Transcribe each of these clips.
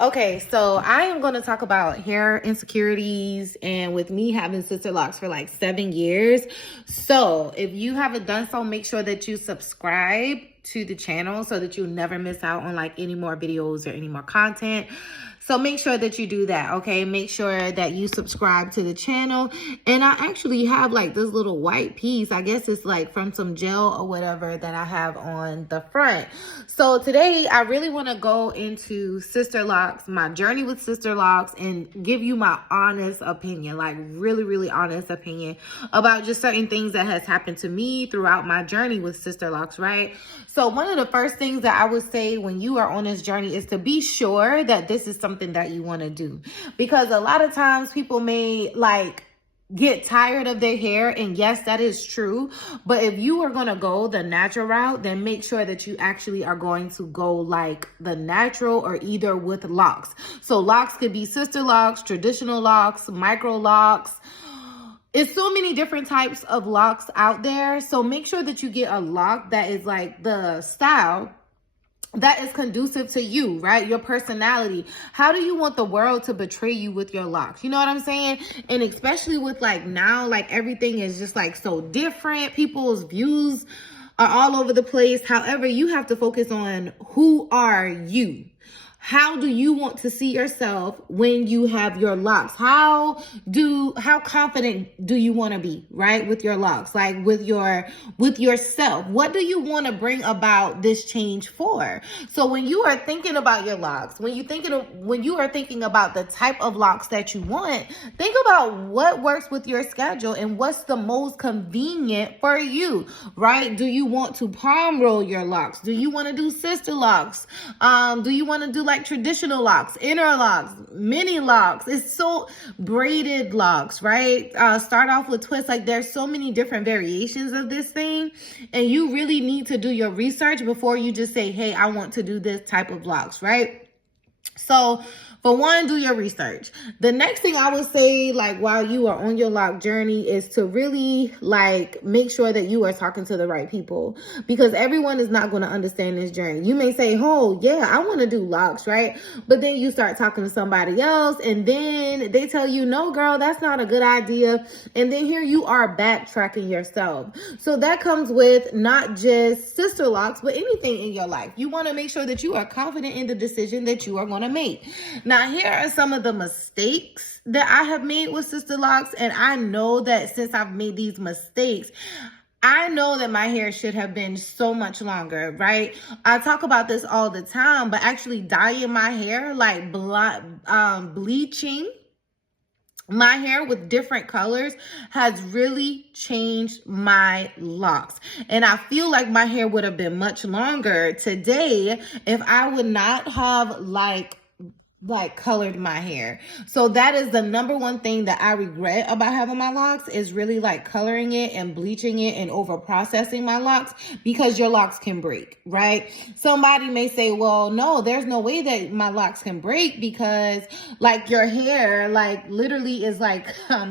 Okay, so I am going to talk about hair insecurities and with me having Sisterlocks for like 7 years. So if you haven't done so, make sure that you subscribe to the channel so that you'll never miss out on like any more videos or any more content. So make sure that you do that, okay? Make sure that you subscribe to the channel. And I actually have like this little white piece. I guess it's like from some gel or whatever that I have on the front. So today I really want to go into Sisterlocks, my journey with Sisterlocks, and give you my honest opinion, like really honest opinion about just certain things that has happened to me throughout my journey with Sisterlocks, right? So one of the first things that I would say when you are on this journey is to be sure that this is something that you want to do, because a lot of times people may like get tired of their hair, and yes, that is true. But if you are going to go the natural route, then make sure that you actually are going to go like the natural or either with locks. So locks could be Sisterlocks, traditional locks, micro locks. It's so many different types of locks out there. So make sure that you get a lock that is like the style that is conducive to you, right? Your personality. How do you want the world to betray you with your locks? You know what I'm saying? And especially with like now, like everything is just like so different. People's views are all over the place. However, you have to focus on who are you. How do you want to see yourself when you have your locks? How confident do you want to be, right? With your locks, like with yourself. What do you want to bring about this change for? So when you are thinking about your locks, when you are thinking about the type of locks that you want, think about what works with your schedule and what's the most convenient for you, right? Do you want to palm roll your locks? Do you want to do sister locks? Do you want to do like traditional locks, inner locks, mini locks? It's so braided locks, right? Start off with twists. Like there's so many different variations of this thing, and you really need to do your research before you just say, hey, I want to do this type of locks, right? So for one, do your research. The next thing I would say, like while you are on your lock journey, is to really like make sure that you are talking to the right people, because everyone is not going to understand this journey. You may say, oh yeah, I want to do locks, right? But then you start talking to somebody else and then they tell you, no girl, that's not a good idea. And then here you are backtracking yourself. So that comes with not just sister locks, but anything in your life. You want to make sure that you are confident in the decision that you are going to make. Now, here are some of the mistakes that I have made with Sisterlocks, and I know that since I've made these mistakes, I know that my hair should have been so much longer, right? I talk about this all the time, but actually dyeing my hair, like bleaching my hair with different colors has really changed my locks. And I feel like my hair would have been much longer today if I would not have like colored my hair. So that is the number one thing that I regret about having my locks, is really like coloring it and bleaching it and over processing my locks, because your locks can break, right? Somebody may say, well, no, there's no way that my locks can break, because like your hair like literally is like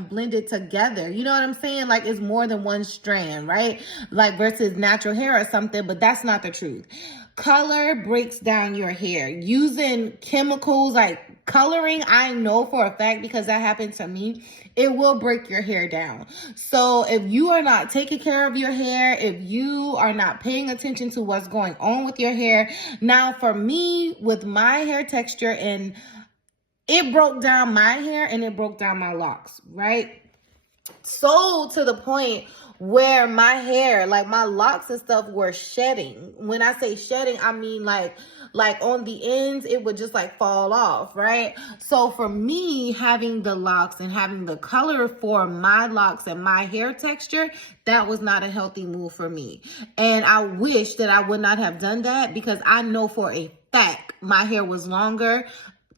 blended together. You know what I'm saying? Like it's more than one strand, right? Like versus natural hair or something, but that's not the truth. Color breaks down your hair. Using chemicals like coloring, I know for a fact, because that happened to me, it will break your hair down. So if you are not taking care of your hair, if you are not paying attention to what's going on with your hair. Now for me, with my hair texture, and it broke down my hair and it broke down my locks, right? So to the point where my hair, like my locks and stuff, were shedding. When I say shedding, I mean like on the ends, it would just like fall off, right? So for me, having the locks and having the color for my locks and my hair texture, that was not a healthy move for me. And I wish that I would not have done that, because I know for a fact my hair was longer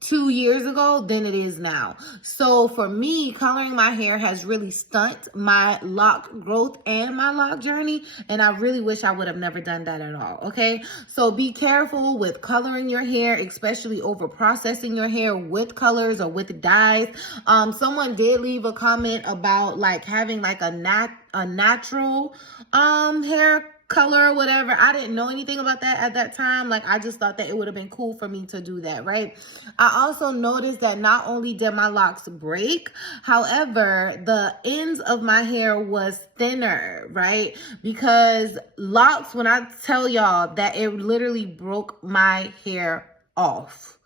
2 years ago than it is now. So for me, coloring my hair has really stunted my lock growth and my lock journey. And I really wish I would have never done that at all. Okay. So be careful with coloring your hair, especially over processing your hair with colors or with dyes. Someone did leave a comment about like having like a natural hair color or whatever. I didn't know anything about that at that time. Like, I just thought that it would have been cool for me to do that, right? I also noticed that not only did my locks break, however, the ends of my hair was thinner, right? Because locks, when I tell y'all that it literally broke my hair off.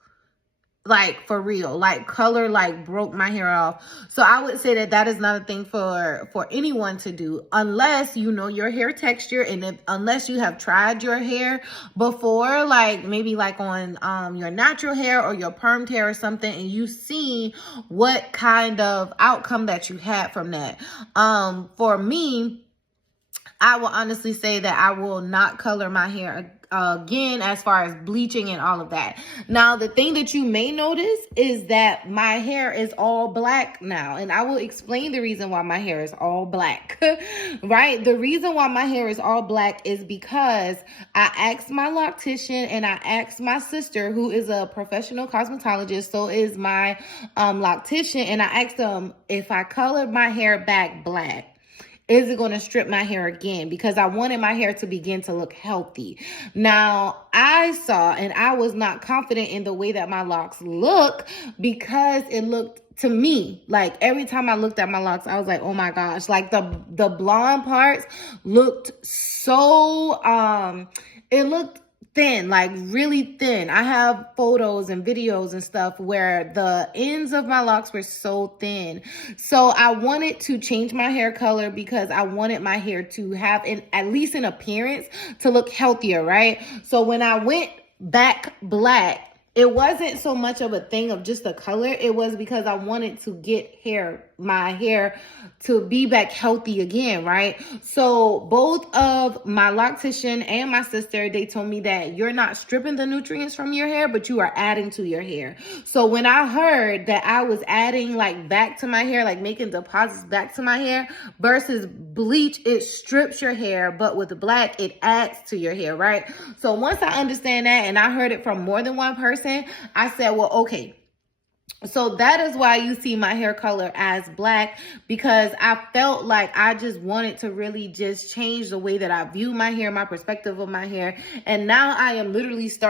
Like, for real, like, color like broke my hair off. So I would say that that is not a thing for anyone to do, unless you know your hair texture, and unless you have tried your hair before, like maybe like on your natural hair or your permed hair or something, and you've seen what kind of outcome that you had from that. For me, I will honestly say that I will not color my hair again, as far as bleaching and all of that. Now, the thing that you may notice is that my hair is all black now, and I will explain the reason why my hair is all black. Right? The reason why my hair is all black is because I asked my loctician and I asked my sister, who is a professional cosmetologist, so is my loctician, and I asked them, if I colored my hair back black, is it going to strip my hair again? Because I wanted my hair to begin to look healthy. Now, I saw, and I was not confident in the way that my locks look, because it looked, to me, like every time I looked at my locks, I was like, oh my gosh, like the blonde parts looked so, it looked thin, like really thin. I have photos and videos and stuff where the ends of my locks were so thin. So I wanted to change my hair color because I wanted my hair to have at least an appearance to look healthier, right? So when I went back black, it wasn't so much of a thing of just the color. It was because I wanted to get my hair to be back healthy again, right? So both of my loctician and my sister, they told me that you're not stripping the nutrients from your hair, but you are adding to your hair. So when I heard that I was adding like back to my hair, like making deposits back to my hair, versus bleach, it strips your hair, but with black, it adds to your hair, right? So once I understand that, and I heard it from more than one person, I said, well, okay. So that is why you see my hair color as black, because I felt like I just wanted to really just change the way that I view my hair, my perspective of my hair. And now I am literally starting